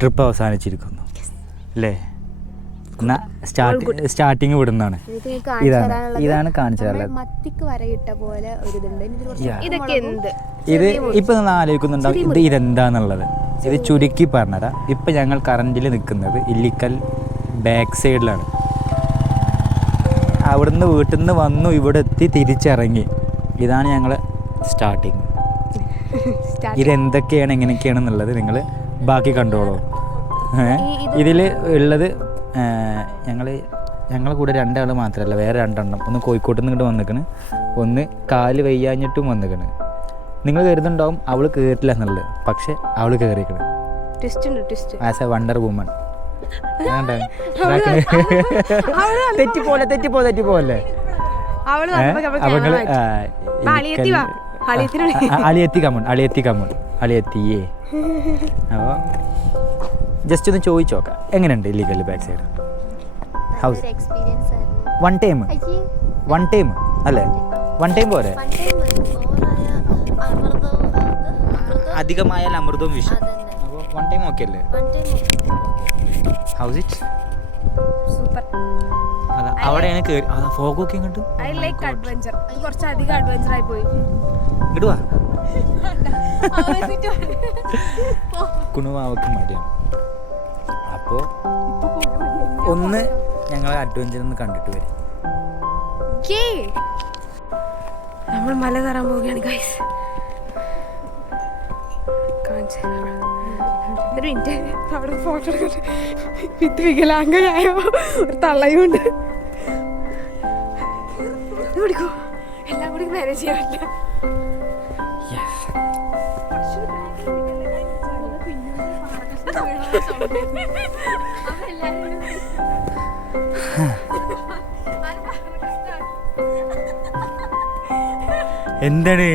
Trip അവസാനിച്ചിരിക്കുന്നു അല്ലേ? എന്നാൽ starting ഇവിടുന്നാണ്. ഇതാണ് കാണിച്ചു തരാനുള്ളത്. ഇത് ഇപ്പം നിങ്ങൾ ആലോചിക്കുന്നുണ്ടാവും ഇതെന്താന്നുള്ളത്. ഇത് ചുരുക്കി പറഞ്ഞതാ. ഇപ്പം ഞങ്ങൾ കറണ്ടിൽ നിൽക്കുന്നത് ഇല്ലിക്കൽ ബാക്ക് സൈഡിലാണ്. അവിടുന്ന് വീട്ടിൽ നിന്ന് വന്നു, ഇവിടെ എത്തി തിരിച്ചിറങ്ങി. ഇതാണ് ഞങ്ങൾ സ്റ്റാർട്ടിങ്. ഇതെന്തൊക്കെയാണ് എങ്ങനെയൊക്കെയാണെന്നുള്ളത് നിങ്ങൾ ബാക്കി കണ്ടോളൂ. ഇതിൽ ഉള്ളത് ഞങ്ങളെ കൂടെ 2 ആൾ മാത്രമല്ല, വേറെ 2 എണ്ണം. ഒന്ന് കോഴിക്കോട്ട് നിന്ന് ഇങ്ങോട്ട് വന്നിക്കണ്, ഒന്ന് കാല് വയ്യാഞ്ഞിട്ടും വന്നിക്കണ്. നിങ്ങൾ കരുതുന്നുണ്ടാവും അവൾ കയറില്ല എന്നുള്ളത്, പക്ഷെ അവൾ കയറിക്കണ് ആസ് എ വണ്ടർ വുമൺ. തെറ്റിപ്പോലെ അളിയെത്തിയേ. അപ്പോൾ ജസ്റ്റ് ഒന്ന് ചോദിച്ചു നോക്കാം, എങ്ങനെയുണ്ട് illegal back side house? One time അല്ലേ? വൺ ടൈം പോരെ? അധികമായാൽ അമൃതവും വിഷം. അപ്പോൾ വൺ ടൈം ഓക്കെ അല്ലേ? House it super. അതാ അവിടെയാണ് കേറി ഫോഗൊക്കെ ഇങ്ങോട്ട്. I like adventure. കുറച്ചധികം അഡ്വഞ്ചർ ആയി പോയി. ഇങ്ങോട്ട് വാ. കുണുവാവക്ക് മടിയാണ്. അപ്പോൾ ഒന്ന് ഞങ്ങൾ അഡ്വഞ്ചർ ഒന്ന് കണ്ടിട്ട് വരും. നമ്മൾ മല കയറാൻ പോവുകയാണ് ഗൈസ്. ഒരു മിനിറ്റ്, അവിടെ ഫോട്ടോ വിത്ത് വികലാംഗയായോ ഒരു തള്ളയുണ്ട്. പിടിക്കോ, എല്ലാം കൂടി മാനേജ് ചെയ്യാൻ പറ്റില്ല. എന്താണ്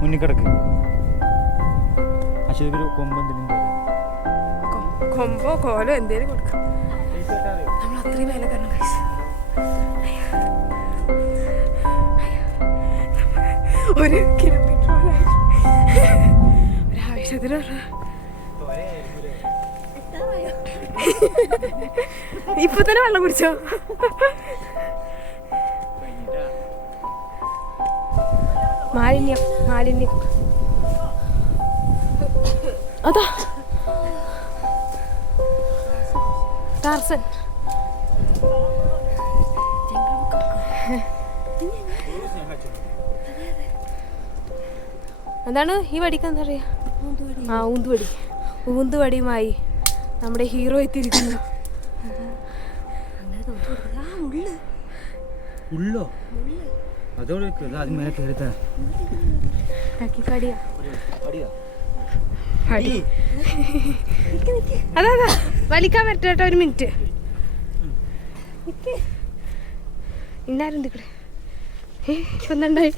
മുന്നിൽ കിടക്ക്. കൊമ്പോ കോലോ എന്തേലും കൊടുക്കാം. നമ്മൾ അത്രയും മേലെ കാരണം ഒരു കിലോമീറ്റർ ഒരാവശ്യത്തിന് ഇപ്പൊ തന്നെ വെള്ളം കുടിച്ചോ? മാലിന്യം അതാ ടാർസൻ. എന്താണ് ഈ വടിക്ക് എന്താ പറയാ? ഊന്തുവടിയുമായി നമ്മുടെ ഹീറോ എത്തിയിരിക്കുന്നു. അതാ വലിക്കാൻ പറ്റേട്ടോ, ഒരു മിനിറ്റ്. ഇന്നാരും എന്തിക്കൂടെ ഇപ്പൊണ്ടായി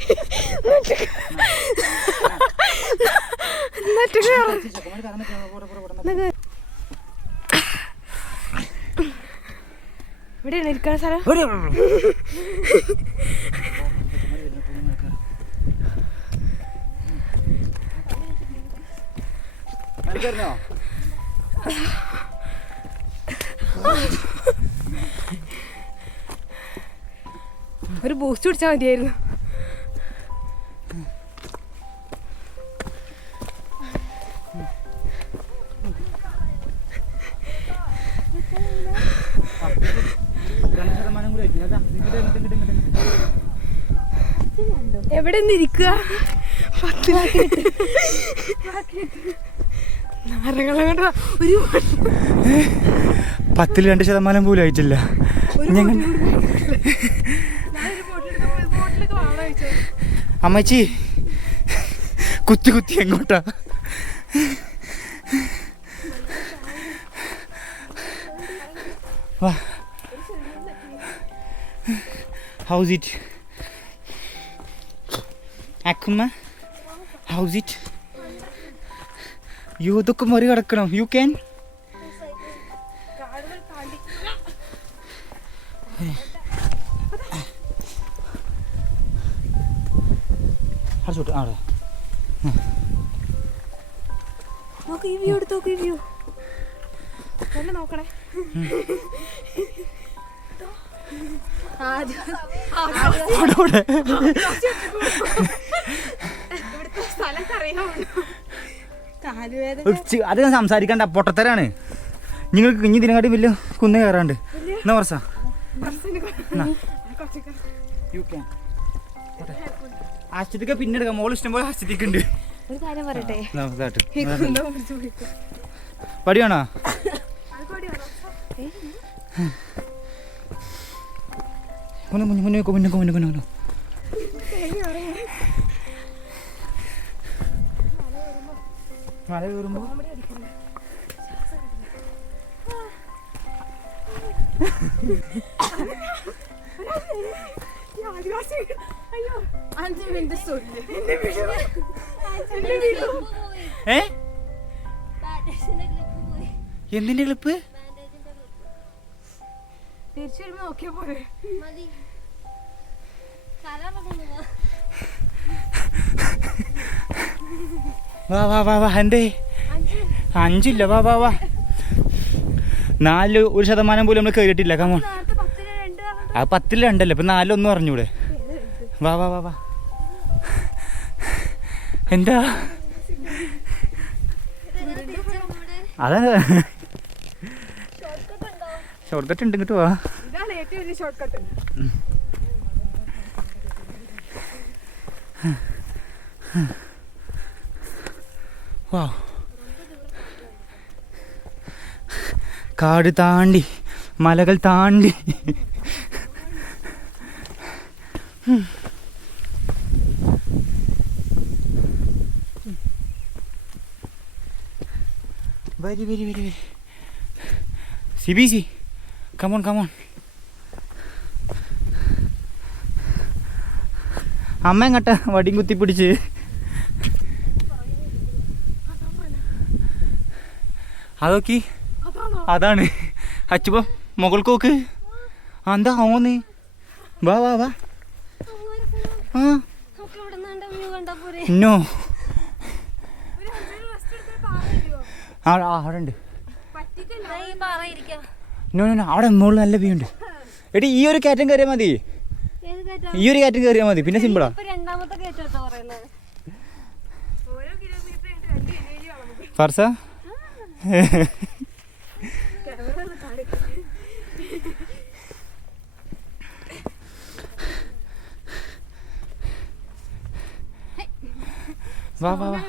ഇവിടെയാണ് ഇരിക്കണ സ്ഥലം. ഒരു ബൂസ്റ്റ് കുടിച്ചാൽ മതിയായിരുന്നു. എവിടെ നിന്നിരിക്കുക? 10% പോലും ആയിട്ടില്ല. അമ്മച്ചി കുത്തി എങ്ങോട്ടാ? How's it? Akuma, how's it? You ഇതൊക്കെ മറി കിടക്കണം. You can? അടച്ചോട്ട് അവിടെ നോക്ക് ഈ വ്യൂ എടുത്ത് നോക്ക് ഈ വ്യൂ നല്ല നോക്കണേ അത് ഞാൻ സംസാരിക്കണ്ട പൊട്ടത്തരാണ് നിങ്ങൾക്ക് ഇനി ഇതിനെക്കാട്ടി വലിയ കുന്ന് കയറാണ്ട് എന്നാ വർഷ ആശ്ചര്യക്ക് പിന്നെ എടുക്കാം മോള് ഇഷ്ടംപോലെ ആശ്ചര്യക്കുണ്ട് ഒരു കാര്യം പറയട്ടെ പടിയാണോ മുന്നോ മഴ കയറുമ്പോ എന്തിന്റെ ക്ലിപ്പ് തിരിച്ചു വരുമ്പോ നോക്കിയാ പോലെ വാ വാ വാ വാ എന്തേ 5 ഇല്ല വാ വാ വാ 4% പോലും നമ്മൾ കയറിയിട്ടില്ല കമോൺ അത് 10 ഉണ്ടല്ലോ ഇപ്പൊ 4 ഒന്നും അറിഞ്ഞൂടെ വാ വാ വാ വാ എന്താ അതാ ഷോർട്ട് കട്ട് ഉണ്ട് ഇങ്ങോട്ട് വാ ഇതാണ് ഏറ്റവും വലിയ ഷോർട്ട് കട്ട് വാ കാട് താണ്ടി മലകൾ താണ്ടി വരി വരി വരി വരി CBC come on അമ്മ എങ്ങട്ടാ വടിയും കുത്തി പിടിച്ച് അതൊക്കെ അതാണ് അച്ചുപ മുകൾക്ക് നോക്ക് എന്താ ഓന്ന് വാ വാ വാ നോ അവിടെ ഉണ്ട് നോ നോ അവിടെ മുകളിൽ നല്ല വ്യൂ ഉണ്ട് എടി ഈ ഒരു കയറ്റം കയറിയാൽ മതി ഈ ഒരു കയറ്റം കയറിയാൽ മതി പിന്നെ സിമ്പിളാ ഫർസ വാ വാ വാ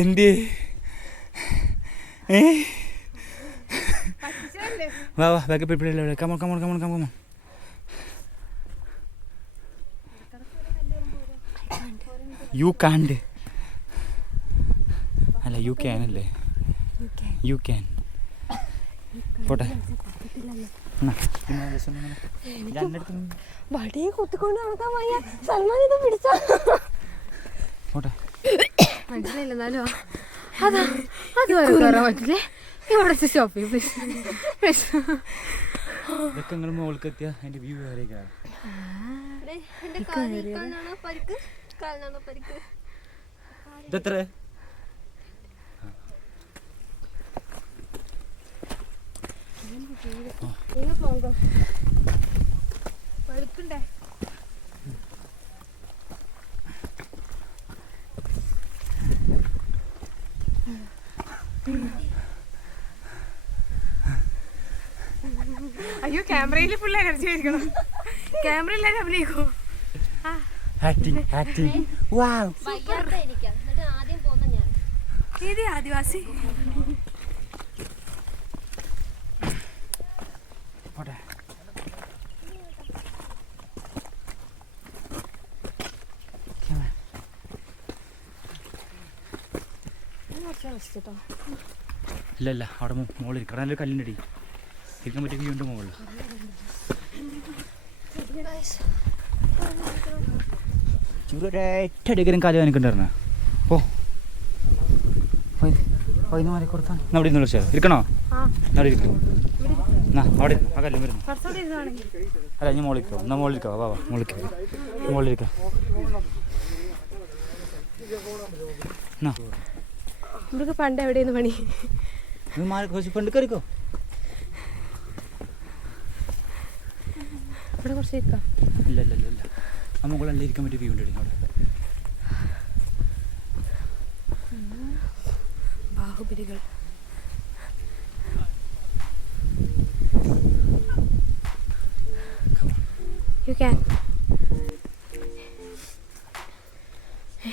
എന്ത് വാ വാ ബാക്ക് പിടിപ്പിടില്ല come on come on come on come on you can't അല്ല യു ക്യാൻ അല്ലേ യു ക്യാൻ പോട്ടെ വടിയെ കുത്തിക്കൊണ്ട് നടക്കാൻ വയ്യ സൽമാൻ ഇത് പിടിച്ചാ പോട്ടെ മനസ്സിലായില്ല എന്നാലും അതാ അത് കയറാൻ പറ്റില്ലേ ഇവിടെ സ്റ്റോപ്പ് ചെയ്യും പ്ലീസ് ഇതൊക്കെ നിങ്ങൾ മുകളിലേക്ക് എത്തിയാൽ അതിൻ്റെ വ്യൂ വേറെ ഇതെത്ര പഴുക്കണ്ടേ അയ്യോ ക്യാമറയിൽ ഫുൾ എനർജി ആയിരിക്കണം ക്യാമറയിൽ അഭിനയിക്കോ ഏത് ആദിവാസി ഇല്ല ഇല്ല അവിടെ മുകളിൽ ഇരിക്കണം നല്ലൊരു കല്ലിൻ്റെ ഇരിക്കാൻ പറ്റിയ വ്യൂ ഉണ്ട് മുകളിൽ ചൂടൊരേറ്റ അടിക്കലും കാലം എനിക്കുണ്ടായിരുന്ന ഓ പതിന് മാറി കൊടുത്താൽ എന്നാ അവിടെ ഇരുന്ന് വിളിച്ചോ ഇരിക്കണോ അവിടെ ഇരിക്കും എന്നാ അവിടെ ആ കല്ലും വരുന്നു അല്ല ഞാൻ മോളിക്കോ എന്നാ മോളിരിക്കോ വാ മോളിക്കോ മോളിരിക്കാം എന്നാ നമുക്ക് പണ്ട് എവിടെയെന്ന് പണി നീ മാറി കുറച്ച് പണ്ട് കയറിക്കോ ഇവിടെ കുറച്ച് ഇരിക്കാം ഇല്ല ഇല്ല ഇല്ല നമുക്കുള്ള ഇരിക്കാൻ പറ്റിയ വ്യൂ ഉണ്ട് അവിടെ ബാഹുബലികൾ യു ക്യാൻ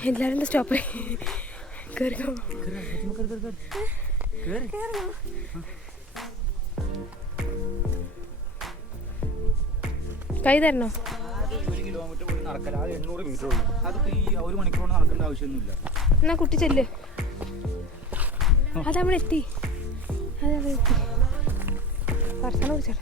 എല്ലാവരും സ്റ്റോപ്പ് കയറിക്കോ കൈ തരണോ 1 കിലോമീറ്റർ പോയി നടക്കല 800 മീറ്റർ ഉള്ളൂ അതിപ്പോൾ ഈ 1 മണിക്കൂർ നടക്കേണ്ട ആവശ്യമൊന്നുമില്ല എന്നാ കുട്ടി ചെല്ല് അതവിടെ എത്തി ഭർത്താവ് വിളിച്ചാ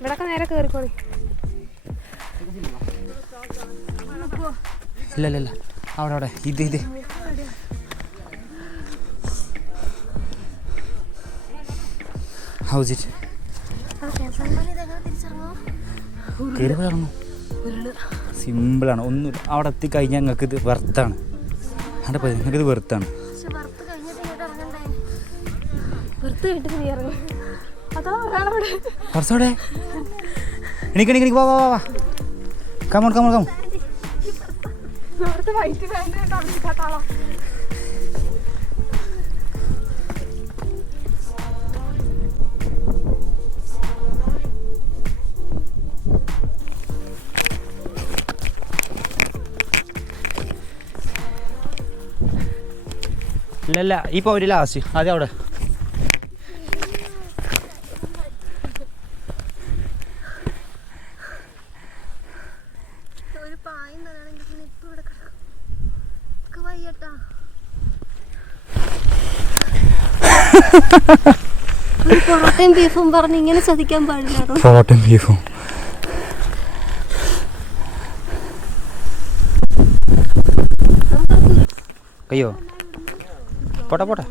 ഇവിടൊക്കെ നേരെ കയറിക്കോളി ഇല്ല ഇല്ല ഇല്ല അവിടെ ഇത് ഹൗസ് ഇറ്റ് കയറി ഇറങ്ങും സിമ്പിളാണ് ഒന്നുമില്ല അവിടെ എത്തിക്കഴിഞ്ഞാൽ നിങ്ങൾക്ക് ഇത് വെർത്താണ് അവിടെ പോയി നിങ്ങൾക്ക് ഇത് വെർത്താണ് കുറച്ചോടെ എനിക്ക് വാ വാ വാ കമോൺ കമോൺ കമോൺ ഇല്ല ഇപ്പോൾ ഒരു ലാസ്റ്റ് അതെ അവിടെ പൊറോട്ടയും ബീഫും പറഞ്ഞ് ഇങ്ങനെ ചതിക്കാൻ പാടില്ല പൊറോട്ടയും ബീഫും അയ്യോ പോട്ടെ പോട്ടെ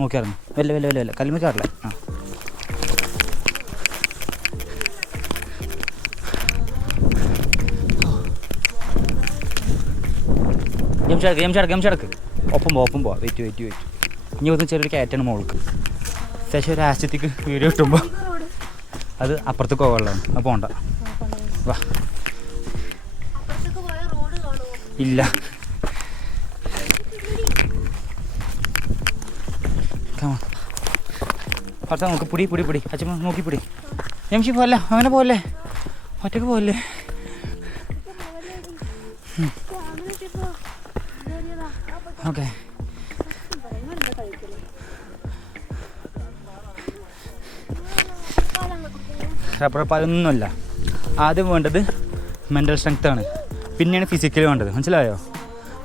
നോക്കിയായിരുന്നു വല്ല കല്ലുമിക്കാറില്ല ആ ഗംഷടക്ക് ഒപ്പം പോവാ വെയിറ്റ് ഇനി ഒന്ന് ചെറിയൊരു കയറ്റാണ് മോൾക്ക് ശേഷം ഒരു ആശയത്തേക്ക് വീഡിയോ കിട്ടുമ്പോൾ അത് അപ്പുറത്തേക്ക് പോകാനുള്ളതാണ് അത് പോകണ്ട വാ ഇല്ല ഭർത്താ നോക്ക് പിടി അച്ഛൻ നോക്കി പിടി ജംഷി പോവല്ല അങ്ങനെ പോവല്ലേ ഒറ്റക്ക് പോവല്ലേ ഓക്കെ റബ്ബർ പാലൊന്നുമല്ല ആദ്യം വേണ്ടത് മെൻ്റൽ സ്ട്രെങ്ത്താണ് പിന്നെയാണ് ഫിസിക്കലി വേണ്ടത് മനസ്സിലായോ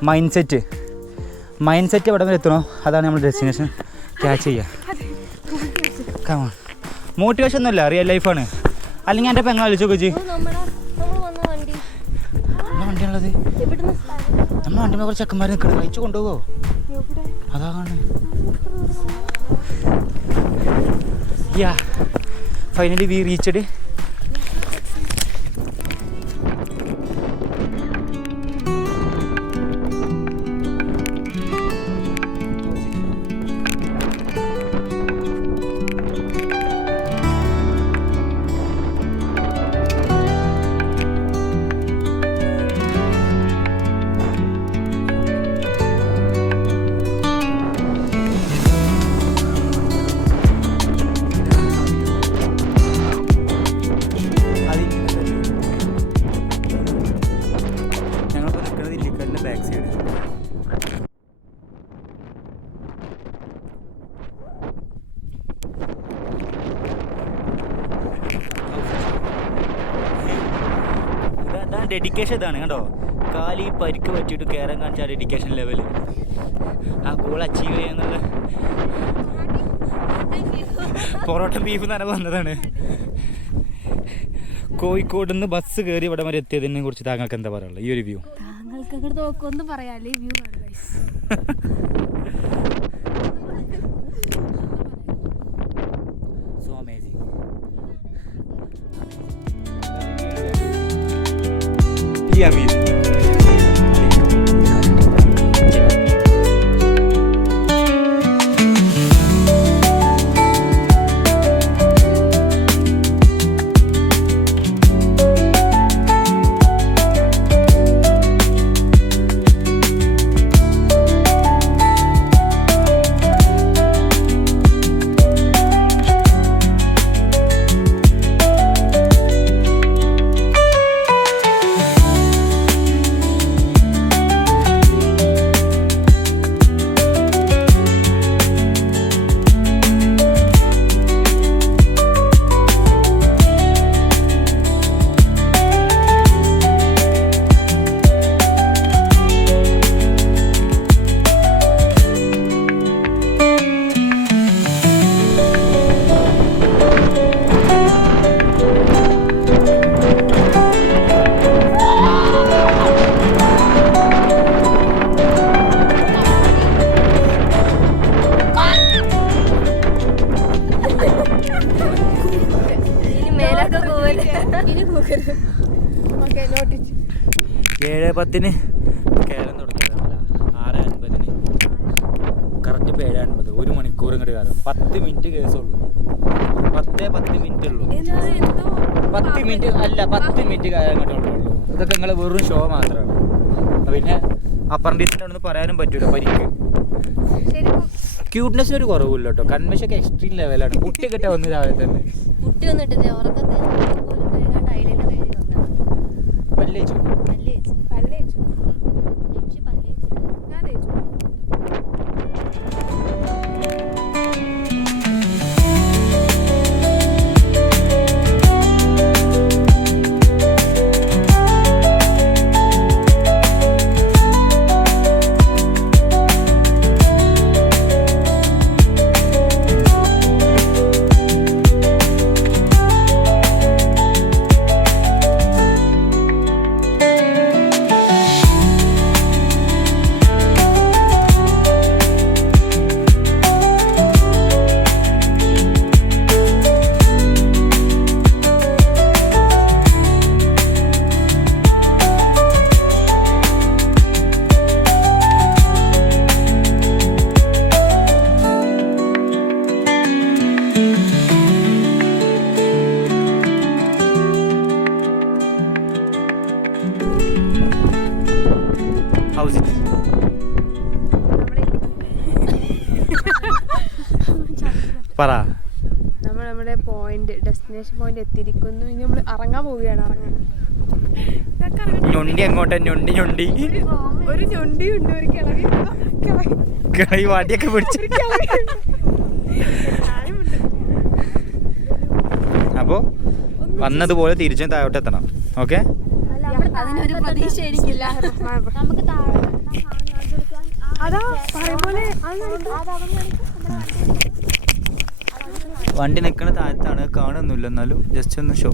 മൈൻഡ് സെറ്റ് എവിടെ വരെ എത്തണോ അതാണ് നമ്മൾ ഡെസ്റ്റിനേഷൻ ക്യാച്ച് ചെയ്യുക കമോൺ മോട്ടിവേഷൻ ഒന്നുമല്ല റിയൽ ലൈഫാണ് അല്ലെങ്കിൽ എൻ്റെ പെങ്ങൾ വിളിച്ചു കൊച്ചി നമ്മുടെ വണ്ടിയാണുള്ളത് നമ്മുടെ വണ്ടിയിൽ കുറച്ച് ചെക്കന്മാർ നിൽക്കണം കഴിച്ചു കൊണ്ടുപോകോ അതാ കാണുന്നത് yeah finally we reached back side dedication ഇതാണ് കണ്ടോ. കാലി പരിക്ക് പറ്റിയിട്ട് കയറാൻ കാണിച്ച ഡെഡിക്കേഷൻ ലെവല്, ആ ഗോൾ അച്ചീവ് ചെയ്യാന്നുള്ള പൊറോട്ട ബീഫ് എന്ന് വന്നതാണ്. കോഴിക്കോട് നിന്ന് ബസ് കയറി ഇവിടെ വരെ എത്തിയതിനെ കുറിച്ച് താങ്കൾക്ക് എന്താ പറയാനുള്ളത്? ഈ ഒരു വ്യൂ താങ്കൾക്ക് അങ്ങോട്ട് നോക്കൊന്നും പറയാല്ലേ, വ്യൂ ആണ് ഗൈസ്. So amazing. ഓക്കെ, നോട്ടിച്ച്. 7:10 കേരളം തുടങ്ങിയതല്ല, 6:50 കറക്റ്റ്. ഇപ്പോൾ 7:50, 1 മണിക്കൂർ ഇങ്ങോട്ട് കയറും. 10 മിനിറ്റ് കേസുള്ളൂ. 10 മിനിറ്റ് ഉള്ളൂ. 10 മിനിറ്റ് അല്ല, 10 മിനിറ്റ് കയറാൻ ഇങ്ങോട്ടുള്ളൂ. ഇതൊക്കെ നിങ്ങൾ വെറും ഷോ മാത്രമാണ്. പിന്നെ അപ്രന്റീസിൻ്റെ ഒന്നും പറയാനും പറ്റൂല. പരിക്ക് ക്യൂട്ട്നെസ്സിന് ഒരു കുറവില്ല കേട്ടോ. കൺവെൻഷനൊക്കെ എക്സ്ട്രീം ലെവലാണ്. കുട്ടി കിട്ടാൻ വന്ന് രാവിലെ തന്നെ കുട്ടി വന്നിട്ടില്ല, ഉറക്കത്തിൽ പോലും കഴുകാണ്ട് അയിലെല്ലാം കഴുകി വന്നത്. പല്ലേച്ചു ഞാൻ തേച്ചു. ഹൗസ് ഇറ്റ് പറ. നമ്മൾ നമ്മുടെ പോയിന്റ്, ഡെസ്റ്റിനേഷൻ പോയിന്റ് എത്തിയിരിക്കുന്നു. ഇനി നമ്മൾ ഇറങ്ങാൻ പോവുകയാണ്. ഞൊണ്ടി അങ്ങോട്ടെ, ഞൊണ്ടി ഒരു ഞൊണ്ടിയുണ്ട്, ഒരു കിളി വാട്ടിയൊക്കെ പിടിച്ച്. അപ്പോൾ വന്നതുപോലെ തിരിച്ചും താഴോട്ട് എത്തണം. ഓക്കെ, അതിനൊരു പ്രതീക്ഷ എനിക്കില്ല. നമുക്ക് അതാ പറയുമ്പോലെ വണ്ടി നിൽക്കണ താഴത്താണ്, കാണുന്നില്ല. എന്നാലും ജസ്റ്റ് ഒന്ന് ഷോ.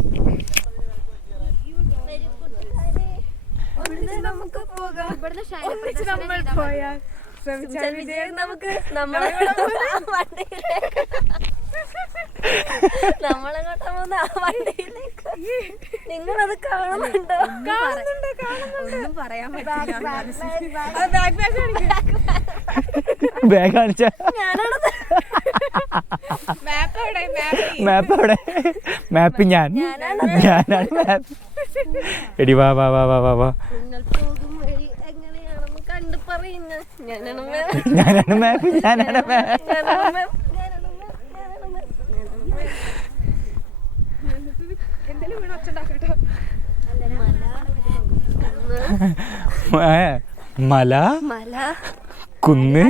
നമുക്ക് പോകാം. നമ്മൾ പോയാൽ നമുക്ക് നമ്മളെങ്ങോട്ടാ പോകുന്ന ആ വണ്ടിയിലേക്ക് നിങ്ങളത് കാണുന്നുണ്ടോ? ഒന്നും പറയാൻ ബാഗ് കാണിച്ച മാപ്പ് അവിടെ, മാപ്പ് ഞാനാണ് മാപ്പ്. എടി വാ വാ വാ വാ വാ വാ. നിങ്ങൾ പോകും വഴി എങ്ങനെയാണെന്ന് കണ്ടു പറയുന്നത് ഞാനാണ് മാപ്പ്. എന്തെങ്കിലും വീണ് ഒച്ചുണ്ടാക്കട്ടോ. മല, കുന്ന്,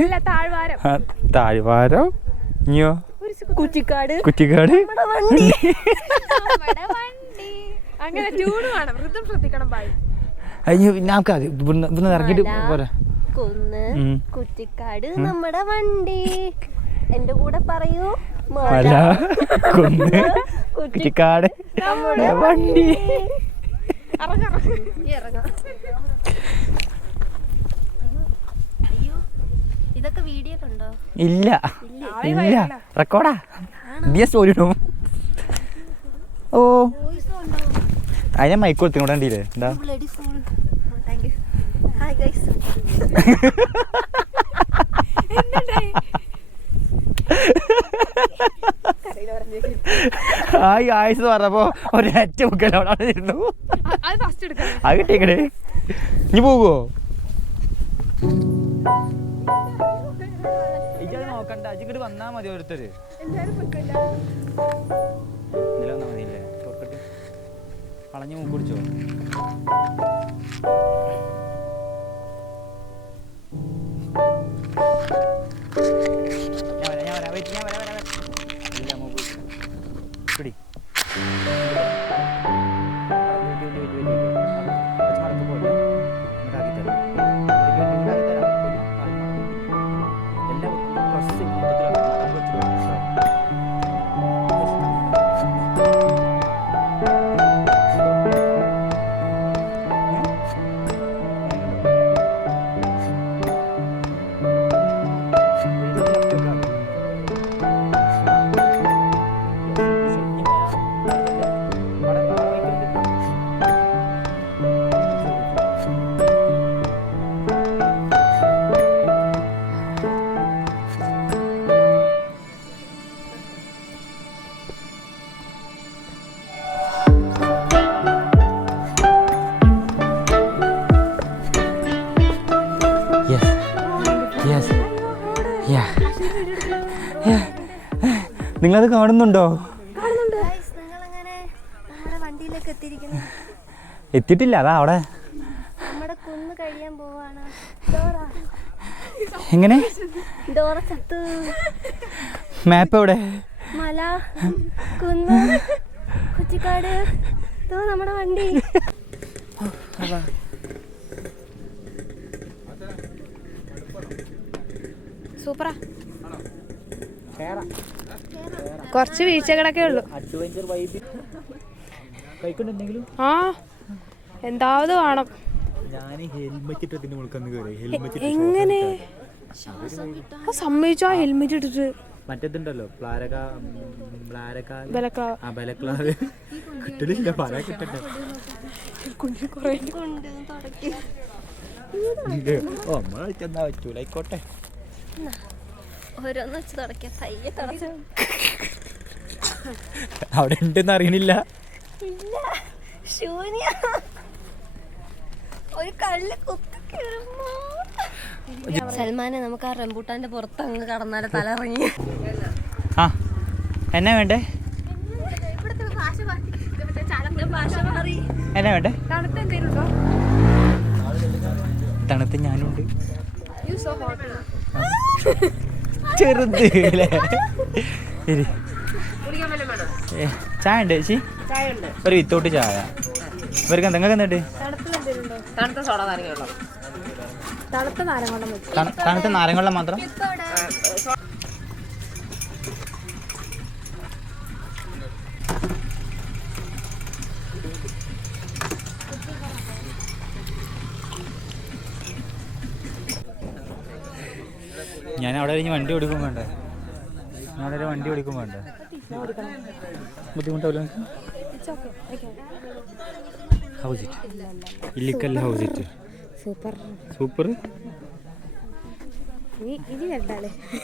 താഴ്വാരം, ഇനിയോ കുറ്റിക്കാട്, അങ്ങനെ ട്യൂണ് വേണം, വൃദ്ധം ശ്രദ്ധിക്കണം. ബായ് പിന്നെ ആൾക്കാർ ഇവിടുന്ന് ഇറങ്ങിയിട്ട് പോരാ. കുന്ന് കുറ്റിക്കാട് നമ്മുടെ വണ്ടി. എന്റെ കൂടെ പറയൂ. മല കുന്ന് കുറ്റിക്കാട് നമ്മുടെ വണ്ടി. ഇതൊക്കെ വീഡിയോ കണ്ടോ? ഇല്ല ഇല്ല റെക്കോർഡാ ഓടിടും. ഓ അതിനെ മൈക്ക് കൊടുത്തു കൂടെ കണ്ടില്ലേ? എന്താ ആയുസ് പറഞ്ഞപ്പോ ഒരൊറ്റ മുക്കലോടെ ഇരുന്നു. അത് കിട്ടിയേക്കണേ. നീ പോകുവോ? ഇജത് നോക്കണ്ട, ഇങ്ങോട്ട് വന്നാ മതി. ഓരോരുത്തര് വന്നാ മതിയില്ലേ? തുറക്കട്ടെ. വളഞ്ഞ് മൂക്ക് പിടിച്ചോ. ഞാൻ വരാം ഇല്ല മൂക്ക് പിടി. നിങ്ങളത് കാണുന്നുണ്ടോ? എത്തിയിട്ടില്ല, അതാ അവിടെ. എങ്ങനെ മാപ്പ് എവിടെ? മല കുന്ന് കുറ്റിക്കാട് നമ്മുടെ വണ്ടി. സൂപ്പറാ. കുറച്ച് വീഴ്ചകളൊക്കെ ഉള്ളു. ആ എന്താവത് വേണം. എങ്ങനെ സമ്മതിച്ചോ ഹെൽമെറ്റ് ഇട്ടിട്ട്? മറ്റേതുണ്ടല്ലോ ആയിക്കോട്ടെ. ഓരോന്ന് വെച്ച് തുടക്കാം. പയ്യെ തുടച്ചു. അവിടെ ഉണ്ടെന്ന് അറിയണില്ല. ഒരു കല്ല് കുത്തി. സൽമാനെ നമുക്ക് ആ റംബൂട്ടാന്റെ പുറത്ത് അങ്ങ് കടന്നാലെ തല ഇറങ്ങി. ആ എന്നാ വേണ്ടേ? എന്നാ വേണ്ടേ? തണുത്ത ഞാനുണ്ട്. ചെറുത് ചായ ഉണ്ട് ചേച്ചി? ഒരു വിത്തോട്ട് ചായ. ഇവർക്ക് എന്തെങ്കിലും എന്നിട്ട് തണുത്ത നാരങ്ങ മാത്രം. ഞാൻ അവിടെ കഴിഞ്ഞ് വണ്ടി ഓടിക്കും വേണ്ടേ? ഞാനൊരു വണ്ടി ഓടിക്കും വേണ്ടേ? ബുദ്ധിമുട്ടാവില്ല? ഹൗസ് ഇറ്റ് ഇല്ലിക്കല്ല ഹൗസ് ഇറ്റ് സൂപ്പർ സൂപ്പർ.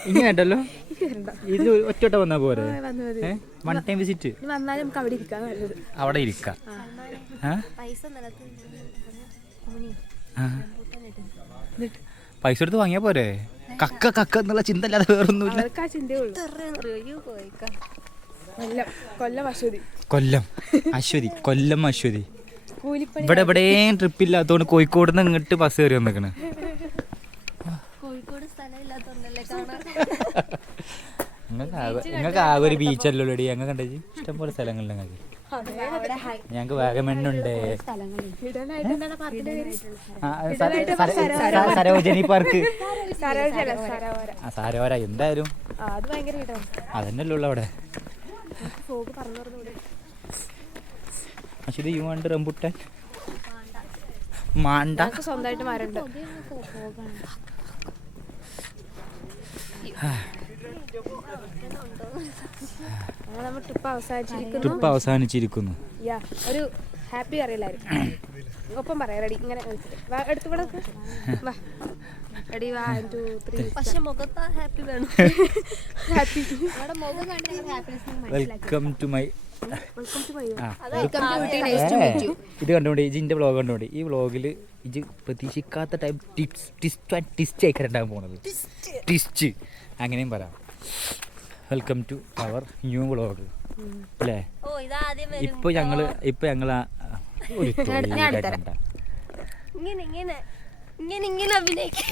ഇനി വേണ്ടല്ലോ, ഇത് ഒറ്റ വന്നാ പോരെ? വൺ ടൈം വിസിറ്റ് വന്നാലും നമുക്ക് അവിടെ ഇരിക്കാം. അവിടെ ഇരിക്കാം. പൈസ എടുത്ത് വാങ്ങിയാ പോരെ? കക്ക കക്ക എന്നുള്ള ചിന്ത അല്ലാതെ വേറൊന്നുമില്ല. കൊല്ലം അശ്വതി ഇവിടെ എവിടെയും ട്രിപ്പ് ഇല്ലാത്തോണ്ട് കോഴിക്കോട് നിന്ന് ഇങ്ങോട്ട് ബസ് കയറി വന്നിക്കണ്. നിങ്ങൾക്ക് ആകെ ഒരു ബീച്ചല്ലോ ഞങ്ങൾ കണ്ടേ. ഇഷ്ടംപോലെ സ്ഥലങ്ങളില്ല ഞങ്ങൾക്ക്. ഞങ്ങൾക്ക് വാഗമണ്ണുണ്ട്, ഹിഡനായിട്ട് എന്താണ് പാർക്കിന്റെ പേര്? സരോജിനി പാർക്ക്, സരോവര, സരോവര. സാരോര. എന്തായാലും അത് ഭയങ്കര ഹിഡാണ്. അതന്നെയല്ലേ ഉള്ളു അവിടെ. ഫോഗ് പറഞ്ഞു പറഞ്ഞൂടെ. പക്ഷെ ഇത് യുവാണ്ട് റംബുട്ടാൻ മാണ്ട. നമുക്ക് സ്വന്തമായിട്ട് മരമുണ്ട്. നമ്മൾ ട്രിപ്പ് അവസാനിച്ചിരിക്കുന്നു. ഒരു ഹാപ്പി അറിയില്ലായിരുന്നു. ഒപ്പം പറയാം. റെഡി? ഇങ്ങനെ എടുത്തു വിടക്ക്. വാ റെഡി, 1 2 3. പക്ഷെ മുഖത്ത് ഹാപ്പി വേണം. ഹാപ്പി. Welcome to my. ഇത് കണ്ടോണ്ടി ഇജിന്റെ വ്ളോഗ് കണ്ടോണ്ടി. ഈ വ്ളോഗിൽ ഇജ് പ്രതീക്ഷിക്കാത്ത ടൈം ടിസ്റ്റ് ആയിക്കാണ്ടാകാൻ പോണത്. ടിസ്റ്റ് അങ്ങനെയും പറയാം. Welcome to our new vlog അല്ലേ? ഇപ്പൊ ഞങ്ങള് ഒരു ഇങ്ങനെ അഭിനയിക്കാം.